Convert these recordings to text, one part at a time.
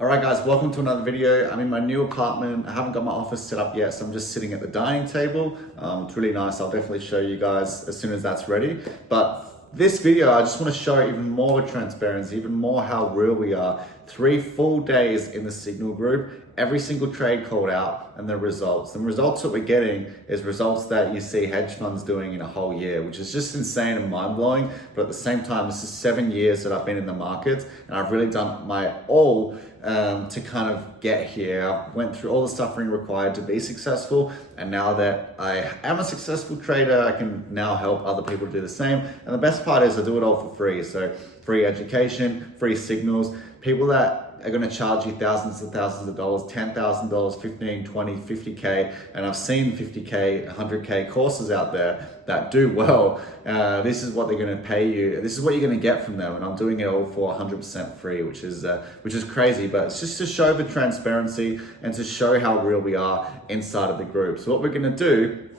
All right, guys, welcome to another video. I'm in my new apartment. I haven't got my office set up yet, so I'm just sitting at the dining table. It's really nice. I'll definitely show you guys as soon as that's ready. But this video, I just want to show even more transparency, even more how real we are. 3 full days in the Signal group, every single trade called out, and the results. The results that we're getting is results that you see hedge funds doing in a whole year, which is just insane and mind-blowing. But at the same time, this is 7 years that I've been in the market, and I've really done my all to kind of get here. I went through all the suffering required to be successful, and now that I am a successful trader, I can now help other people do the same. And the best part is I do it all for free. So free education, free signals, people that are going to charge you thousands and thousands of dollars, $10,000, 15, 20, 50K. And I've seen 50K, 100K courses out there that do well. This is what they're going to pay you. This is what you're going to get from them. And I'm doing it all for 100% free, which is crazy. But it's just to show the transparency and to show how real we are inside of the group. So what we're going to do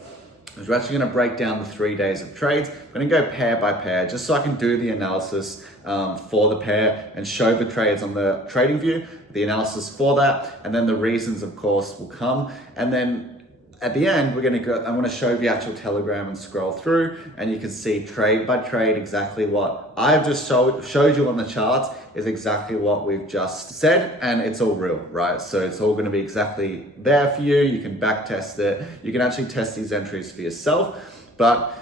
is we're actually going to break down the 3 days of trades. We're going to go pair by pair, just so I can do the analysis for the pair and show the trades on the trading view, the analysis for that, and then the reasons, of course, will come. And then at the end, I'm going to show the actual Telegram and scroll through, and you can see trade by trade exactly what I've just showed you on the charts is exactly what we've just said, and it's all real, right? So it's all going to be exactly there for you. You can back test it. You can actually test these entries for yourself. But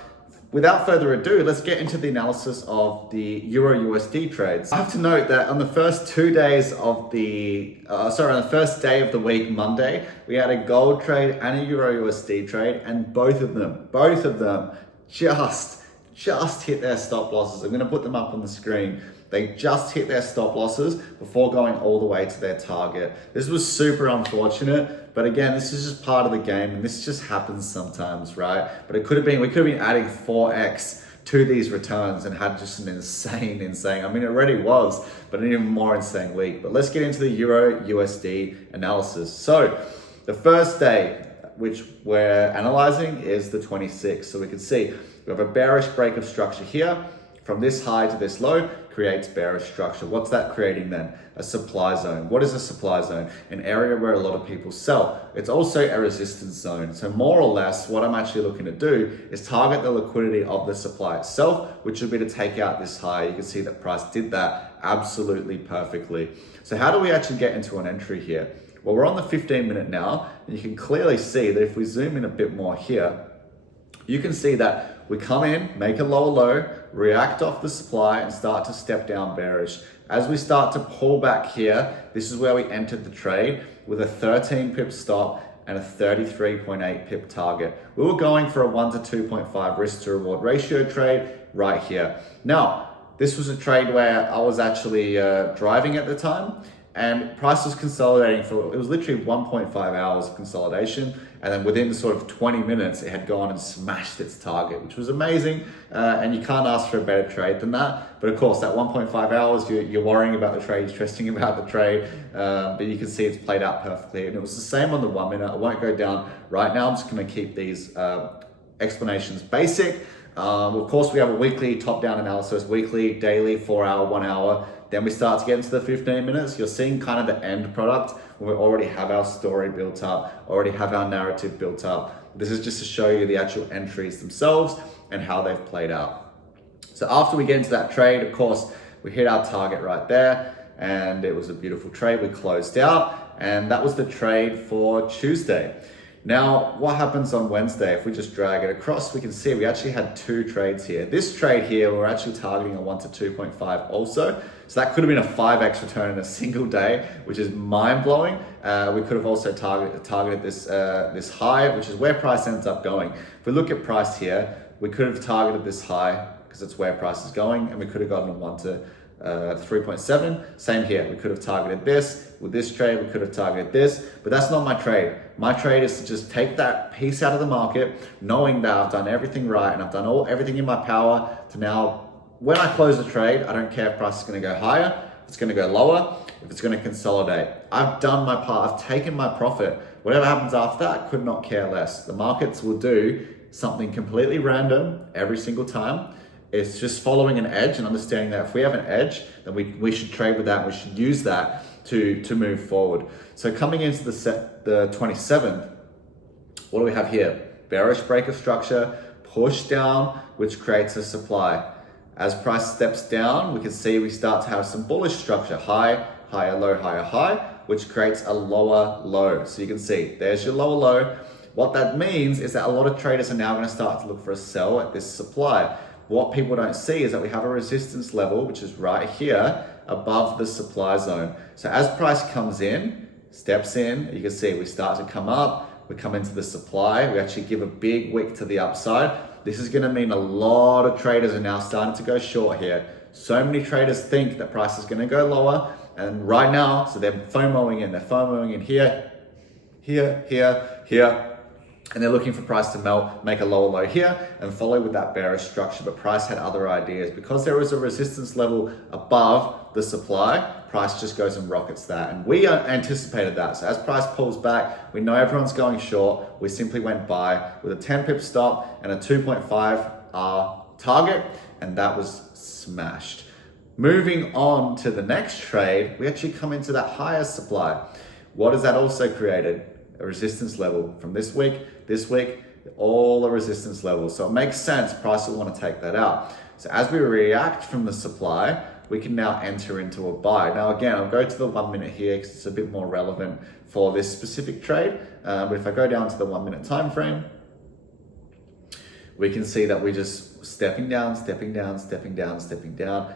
without further ado, let's get into the analysis of the EURUSD trades. I have to note that on the first 2 days of on the first day of the week, Monday, we had a gold trade and a EURUSD trade, and both of them just hit their stop losses. I'm going to put them up on the screen. They just hit their stop losses before going all the way to their target. This was super unfortunate, but again, this is just part of the game, and this just happens sometimes, right? But we could have been adding 4x to these returns and had just an insane, I mean, it already was, but an even more insane week. But let's get into the EURUSD analysis. So the first day, which we're analyzing, is the 26th. So we can see we have a bearish break of structure here. From this high to this low creates bearish structure. What's that creating then? A supply zone. What is a supply zone? An area where a lot of people sell. It's also a resistance zone. So more or less what I'm actually looking to do is target the liquidity of the supply itself, which would be to take out this high. You can see that price did that absolutely perfectly. So how do we actually get into an entry here? Well, we're on the 15-minute now, and you can clearly see that if we zoom in a bit more here, you can see that we come in, make a lower low, react off the supply, and start to step down bearish. As we start to pull back here, this is where we entered the trade with a 13 pip stop and a 33.8 pip target. We were going for a 1 to 2.5 risk to reward ratio trade right here. Now, this was a trade where I was actually driving at the time, and price was consolidating it was literally 1.5 hours of consolidation. And then within sort of 20 minutes, it had gone and smashed its target, which was amazing. And you can't ask for a better trade than that. But of course, that 1.5 hours, you're worrying about the trade, stressing about the trade. But you can see it's played out perfectly. And it was the same on the 1 minute. I won't go down right now. I'm just gonna keep these explanations basic. Of course, we have a weekly top-down analysis, weekly, daily, 4 hour, 1 hour. Then we start to get into the 15 minutes. You're seeing kind of the end product when we already have our story built up, already have our narrative built up. This is just to show you the actual entries themselves and how they've played out. So after we get into that trade, of course, we hit our target right there, and it was a beautiful trade. We closed out, and that was the trade for Tuesday. Now, what happens on Wednesday? If we just drag it across, we can see we actually had 2 trades here. This trade here, we're actually targeting a 1 to 2.5 also. So that could have been a 5x return in a single day, which is mind-blowing. We could have also targeted this high, which is where price ends up going. If we look at price here, we could have targeted this high because it's where price is going, and we could have gotten a 1 to 3.7. Same here, we could have targeted this. With this trade, we could have targeted this, but that's not my trade. My trade is to just take that piece out of the market, knowing that I've done everything right and I've done everything in my power to now, when I close the trade, I don't care if price is gonna go higher, if it's gonna go lower, if it's gonna consolidate. I've done my part, I've taken my profit. Whatever happens after that, I could not care less. The markets will do something completely random every single time. It's just following an edge and understanding that if we have an edge, then we should trade with that. We should use that to move forward. So coming into the 27th, what do we have here? Bearish break of structure, push down, which creates a supply. As price steps down, we can see we start to have some bullish structure, high, higher, low, higher, high, which creates a lower low. So you can see there's your lower low. What that means is that a lot of traders are now going to start to look for a sell at this supply. What people don't see is that we have a resistance level, which is right here above the supply zone. So as price comes in, steps in, you can see we start to come up, we come into the supply, we actually give a big wick to the upside. This is going to mean a lot of traders are now starting to go short here. So many traders think that price is going to go lower, and right now, so they're FOMOing in here, here, here, here, and they're looking for price to melt, make a lower low here, and follow with that bearish structure. But price had other ideas. Because there is a resistance level above the supply, price just goes and rockets that. And we anticipated that. So as price pulls back, we know everyone's going short. We simply went buy with a 10 pip stop and a 2.5 target, and that was smashed. Moving on to the next trade, we actually come into that higher supply. What has that also created? A resistance level from this week, all the resistance levels. So it makes sense, price will want to take that out. So as we react from the supply, we can now enter into a buy. Now again, I'll go to the 1 minute here because it's a bit more relevant for this specific trade. But if I go down to the 1 minute time frame, we can see that we're just stepping down,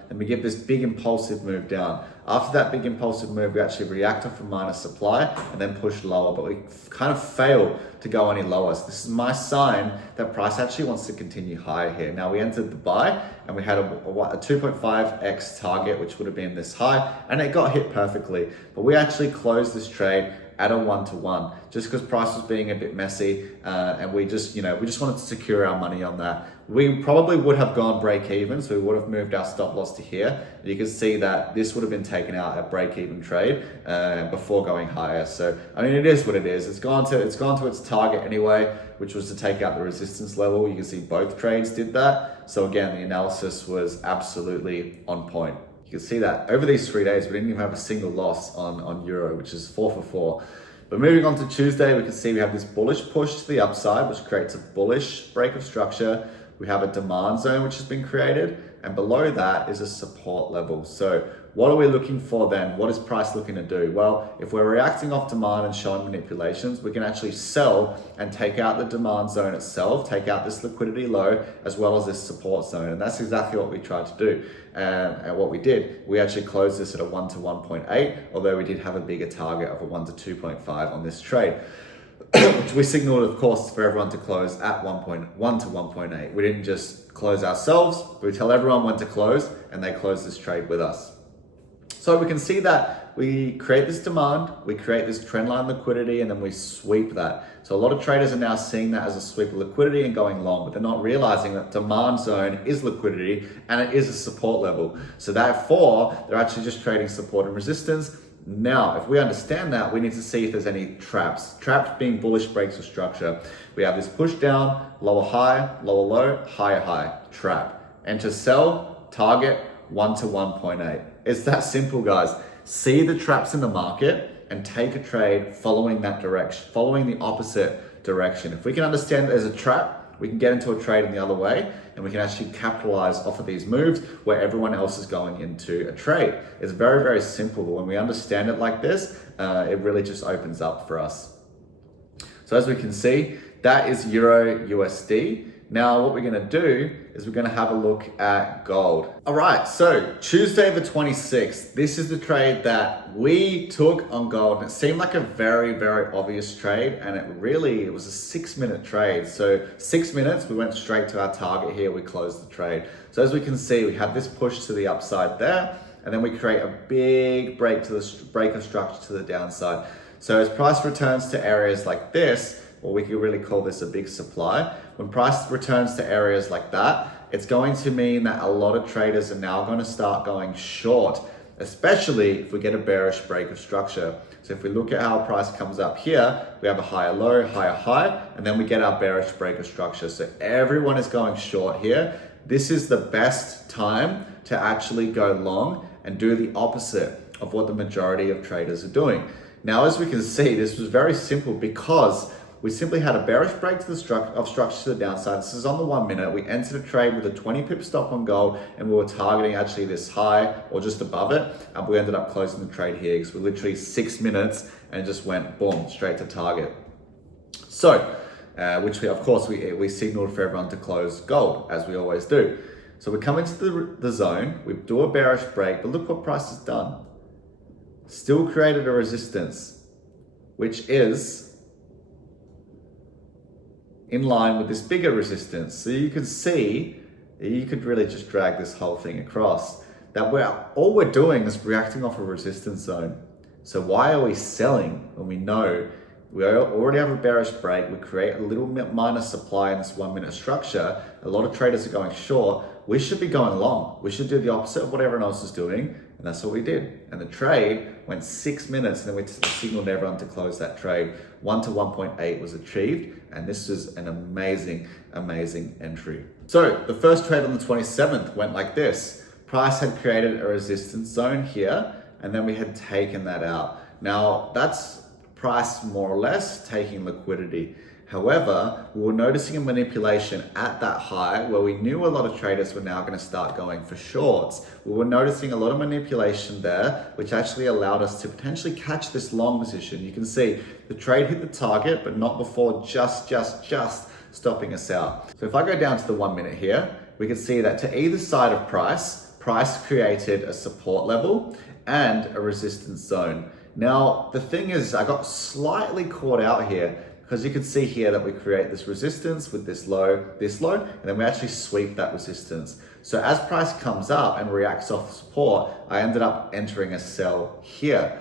and we get this big impulsive move down. After that big impulsive move, we actually react off a minus supply and then push lower, but we kind of fail to go any lower. So this is my sign that price actually wants to continue higher here. Now we entered the buy and we had a 2.5x target, which would have been this high, and it got hit perfectly. But we actually closed this trade at a 1-to-1, just because price was being a bit messy, and we just wanted to secure our money on that. We probably would have gone break even, so we would have moved our stop loss to here. You can see that this would have been taken out at break even trade before going higher. So I mean, it is what it is. It's gone to its target anyway, which was to take out the resistance level. You can see both trades did that. So again, the analysis was absolutely on point. You can see that over these 3 days, we didn't even have a single loss on Euro, which is 4 for 4. But moving on to Tuesday, we can see we have this bullish push to the upside, which creates a bullish break of structure. We have a demand zone, which has been created. And below that is a support level. So what are we looking for then? What is price looking to do? Well, if we're reacting off demand and showing manipulations, we can actually sell and take out the demand zone itself, take out this liquidity low, as well as this support zone. And that's exactly what we tried to do. And what we did, we actually closed this at a 1 to 1.8, although we did have a bigger target of a 1 to 2.5 on this trade. Which we signaled, of course, for everyone to close at 1.1 to 1.8. We didn't just close ourselves, but we tell everyone when to close, and they close this trade with us. So we can see that we create this demand, we create this trendline liquidity, and then we sweep that. So a lot of traders are now seeing that as a sweep of liquidity and going long, but they're not realizing that demand zone is liquidity and it is a support level. So therefore, they're actually just trading support and resistance. Now, if we understand that, we need to see if there's any traps. Traps being bullish breaks of structure. We have this push down, lower high, lower low, higher high, trap. Enter sell, target 1 to 1.8. It's that simple, guys. See the traps in the market and take a trade following that direction, following the opposite direction. If we can understand there's a trap, we can get into a trade in the other way, and we can actually capitalize off of these moves where everyone else is going into a trade. It's very, very simple, but when we understand it like this, it really just opens up for us. So as we can see, that is Euro USD. Now what we're gonna do is we're gonna have a look at gold. All right, so Tuesday the 26th, this is the trade that we took on gold. And it seemed like a very, very obvious trade, and it was a 6-minute trade. So 6 minutes, we went straight to our target here, we closed the trade. So as we can see, we have this push to the upside there, and then we create a big break of structure to the downside. So as price returns to areas like this, or we could really call this a big supply. When price returns to areas like that, it's going to mean that a lot of traders are now going to start going short, especially if we get a bearish break of structure. So if we look at how price comes up here, we have a higher low, higher high, and then we get our bearish break of structure. So everyone is going short here. This is the best time to actually go long and do the opposite. of what the majority of traders are doing. Now, as we can see, this was very simple because we simply had a bearish break to the structure to the downside. This is on the 1 minute. We entered a trade with a 20 pip stop on gold, and we were targeting actually this high or just above it. And we ended up closing the trade here because we literally 6 minutes and just went boom, straight to target. So, which we, of course, we signaled for everyone to close gold, as we always do. So we come into the zone, we do a bearish break, but look what price has done. Still created a resistance, which is in line with this bigger resistance. So you can see, you could really just drag this whole thing across, that all we're doing is reacting off a resistance zone. So why are we selling when we know we already have a bearish break? We create a little minor supply in this 1 minute structure. A lot of traders are going short. We should be going long. We should do the opposite of what everyone else is doing. And that's what we did. And the trade went 6 minutes, and then we signaled everyone to close that trade. 1 to 1.8 was achieved. And this was an amazing, amazing entry. So the first trade on the 27th went like this. Price had created a resistance zone here, and then we had taken that out. Now that's price more or less taking liquidity. However, we were noticing a manipulation at that high where we knew a lot of traders were now going to start going for shorts. We were noticing a lot of manipulation there, which actually allowed us to potentially catch this long position. You can see the trade hit the target, but not before just stopping us out. So if I go down to the 1 minute here, we can see that to either side of price created a support level and a resistance zone. Now, the thing is, I got slightly caught out here because you can see here that we create this resistance with this low, and then we actually sweep that resistance. So as price comes up and reacts off support, I ended up entering a sell here.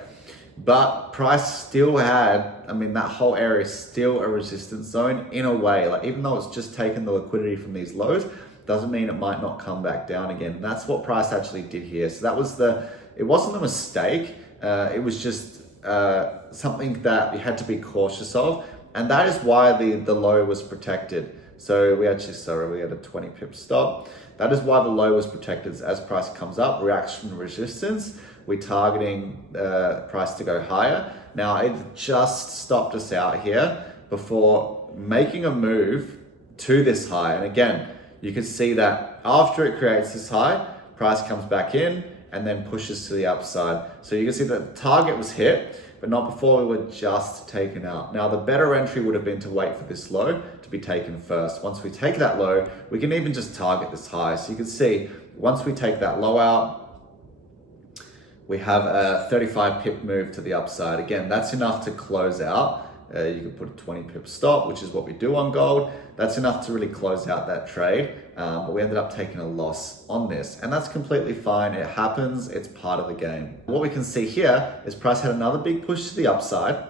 But price still had, that whole area is still a resistance zone in a way. Like, even though it's just taken the liquidity from these lows, doesn't mean it might not come back down again. And that's what price actually did here. So that was it wasn't a mistake. It was just something that you had to be cautious of. And that is why the low was protected. So we had a 20 pip stop. That is why the low was protected. As price comes up, reaction to resistance, we're targeting price to go higher. Now it just stopped us out here before making a move to this high. And again, you can see that after it creates this high, price comes back in and then pushes to the upside. So you can see that the target was hit, but not before we were just taken out. Now, the better entry would have been to wait for this low to be taken first. Once we take that low, we can even just target this high. So you can see, once we take that low out, we have a 35 pip move to the upside. Again, that's enough to close out. You can put a 20 pip stop, which is what we do on gold. That's enough to really close out that trade. But we ended up taking a loss on this, and that's completely fine. It happens, it's part of the game. What we can see here is price had another big push to the upside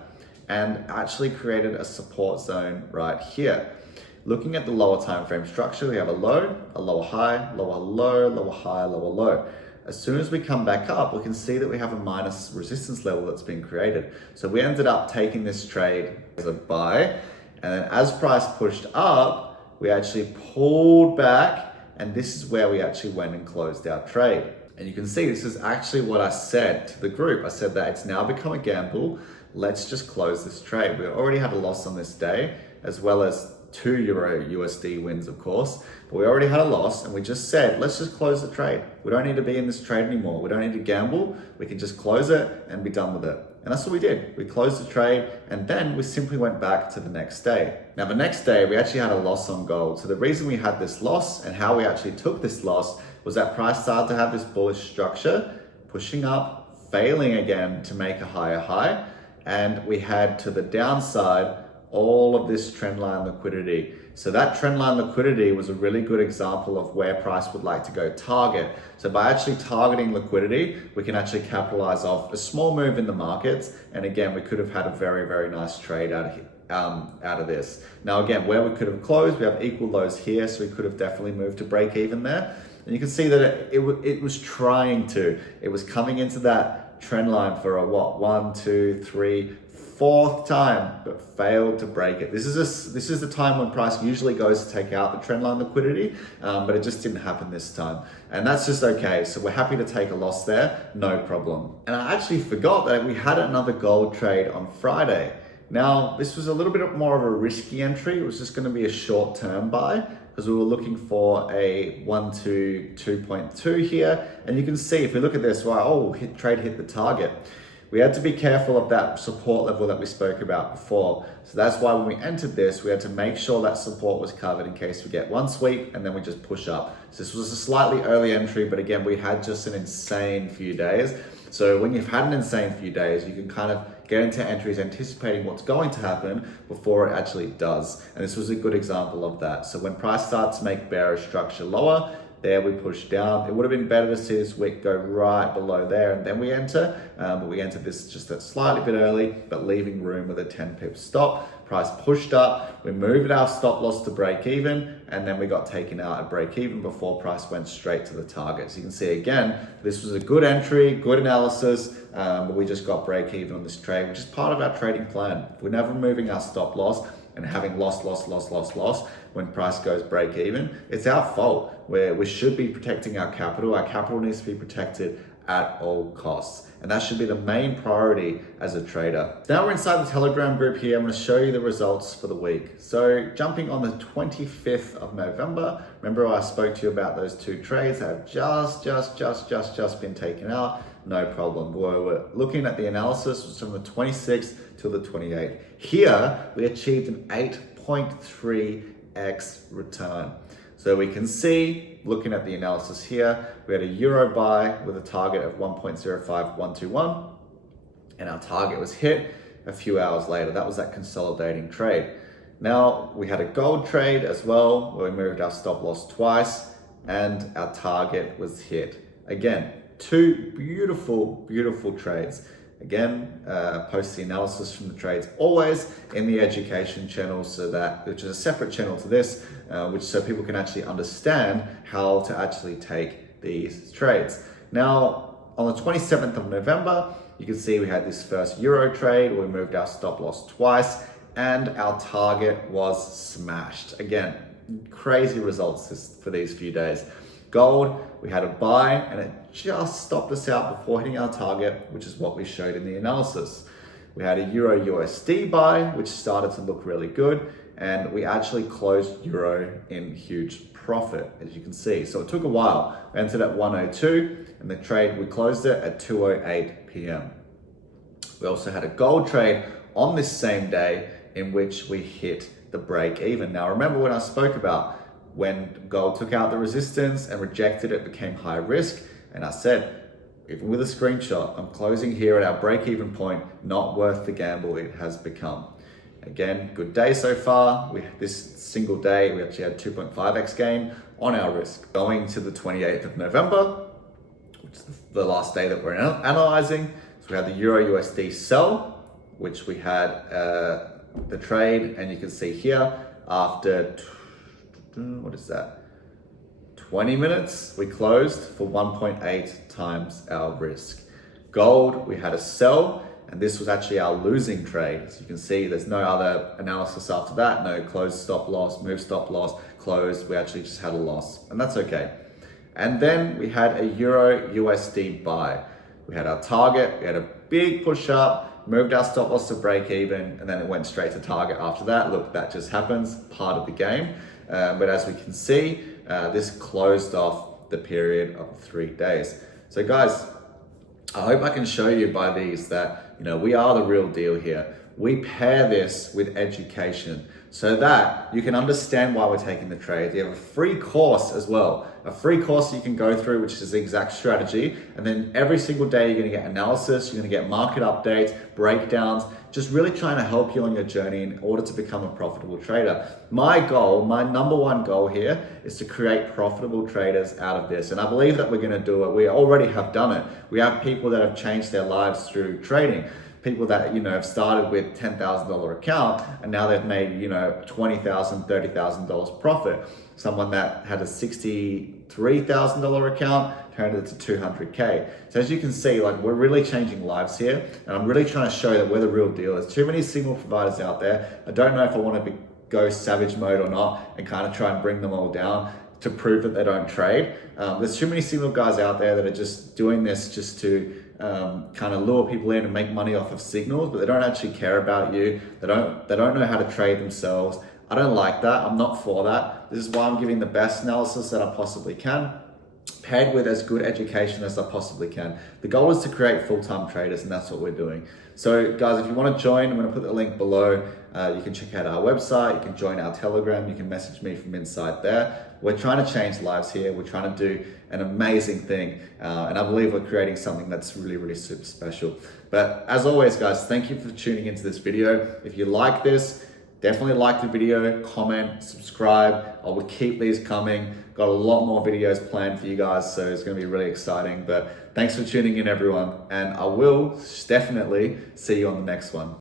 and actually created a support zone right here. Looking at the lower time frame structure, we have a low, a lower high, lower low, lower high, lower low. As soon as we come back up, we can see that we have a minus resistance level that's been created. So we ended up taking this trade as a buy. And then as price pushed up, we actually pulled back. And this is where we actually went and closed our trade. And you can see this is actually what I said to the group. I said that it's now become a gamble. Let's just close this trade. We already had a loss on this day, as well as 2 EURUSD wins, of course, but we already had a loss, and we just said, let's just close the trade. We don't need to be in this trade anymore. We don't need to gamble. We can just close it and be done with it. And that's what we did. We closed the trade, and then we simply went back to the next day. Now, the next day, we actually had a loss on gold. So the reason we had this loss and how we actually took this loss was that price started to have this bullish structure, pushing up, failing again to make a higher high, and we had to the downside all of this trendline liquidity. So that trendline liquidity was a really good example of where price would like to go target. So by actually targeting liquidity, we can actually capitalize off a small move in the markets. And again, we could have had a very, very nice trade out of this. Now, again, where we could have closed, we have equal lows here. So we could have definitely moved to break even there. And you can see that it was trying to. It was coming into that trend line for a what? 1, 2, 3, fourth time, but failed to break it. This is the time when price usually goes to take out the trend line liquidity, but it just didn't happen this time. And that's just okay. So we're happy to take a loss there, no problem. And I actually forgot that we had another gold trade on Friday. Now, this was a little bit more of a risky entry. It was just going to be a short-term buy because we were looking for a 1 to 2.2 here. And you can see, if we look at this, wow, trade hit the target. We had to be careful of that support level that we spoke about before. So that's why when we entered this, we had to make sure that support was covered in case we get one sweep and then we just push up. So this was a slightly early entry, but again, we had just an insane few days. So when you've had an insane few days, you can kind of get into entries anticipating what's going to happen before it actually does. And this was a good example of that. So when price starts to make bearish structure lower, there we push down. It would have been better to see this wick go right below there and then we enter, but we entered this just a slightly bit early, but leaving room with a 10 pip stop. Price pushed up, we moved our stop loss to break even, and then we got taken out at break even before price went straight to the target. So you can see again, this was a good entry, good analysis, but we just got break even on this trade, which is part of our trading plan. We're never moving our stop loss and having loss when price goes break even. It's our fault. We should be protecting our capital. Our capital needs to be protected at all costs. And that should be the main priority as a trader. Now we're inside the Telegram group here. I'm going to show you the results for the week. So jumping on the 25th of November, remember I spoke to you about those two trades that have just been taken out. No problem. We're looking at the analysis from the 26th to the 28th. Here, we achieved an 8.3x return. So we can see, looking at the analysis here, we had a euro buy with a target of 1.05121, and our target was hit a few hours later. That was that consolidating trade. Now, we had a gold trade as well, where we moved our stop loss twice, and our target was hit. Again, two beautiful trades. Again, post the analysis from the trades always in the education channel, which is a separate channel to this, so people can actually understand how to actually take these trades. Now, on the 27th of November, you can see we had this first euro trade where we moved our stop loss twice and our target was smashed. Again, crazy results for these few days. Gold, we had a buy and it just stopped us out before hitting our target, which is what we showed in the analysis. We had a Euro USD buy, which started to look really good, and we actually closed Euro in huge profit, as you can see. So it took a while. We entered at 102, and the trade, we closed it at 2:08 p.m. We also had a gold trade on this same day in which we hit the break even. Now remember when I spoke about when gold took out the resistance and rejected it, became high risk. And I said, even with a screenshot, I'm closing here at our break-even point, not worth the gamble it has become. Again, good day so far. This single day, we actually had 2.5x gain on our risk. Going to the 28th of November, which is the last day that we're analyzing. So we had the Euro USD sell, which we had the trade, and you can see here, after, what is that? 20 minutes, we closed for 1.8 times our risk. Gold, we had a sell, and this was actually our losing trade. As you can see, there's no other analysis after that, no close stop loss, move stop loss, close. We actually just had a loss, and that's okay. And then we had a Euro USD buy. We had our target, we had a big push up, moved our stop loss to break even, and then it went straight to target after that. Look, that just happens, part of the game. But as we can see, this closed off the period of 3 days. So guys, I hope I can show you by these that, we are the real deal here. We pair this with education so that you can understand why we're taking the trade. You have a free course as well, a free course you can go through, which is the exact strategy. And then every single day, you're gonna get analysis, you're gonna get market updates, breakdowns, just really trying to help you on your journey in order to become a profitable trader. My goal, my number one goal here is to create profitable traders out of this. And I believe that we're gonna do it. We already have done it. We have people that have changed their lives through trading. people that, you know, have started with $10,000 account and now they've made, you know, $20,000, $30,000 profit. Someone that had a $63,000 account turned it to 200K. So as you can see, like, we're really changing lives here, and I'm really trying to show that we're the real deal. There's too many signal providers out there. I don't know if I want to go savage mode or not and kind of try and bring them all down to prove that they don't trade. There's too many signal guys out there that are just doing this just to kind of lure people in and make money off of signals, but they don't actually care about you. They don't know how to trade themselves. I don't like that. I'm not for that. This is why I'm giving the best analysis that I possibly can, paired with as good education as I possibly can. The goal is to create full-time traders, and that's what we're doing. So guys, if you want to join, I'm going to put the link below. You can check out our website, you can join our Telegram, you can message me from inside there. We're trying to change lives here. We're trying to do an amazing thing. And I believe we're creating something that's really, really super special. But as always, guys, thank you for tuning into this video. If you like this, definitely like the video, comment, subscribe. I will keep these coming. Got a lot more videos planned for you guys, so it's going to be really exciting. But thanks for tuning in, everyone. And I will definitely see you on the next one.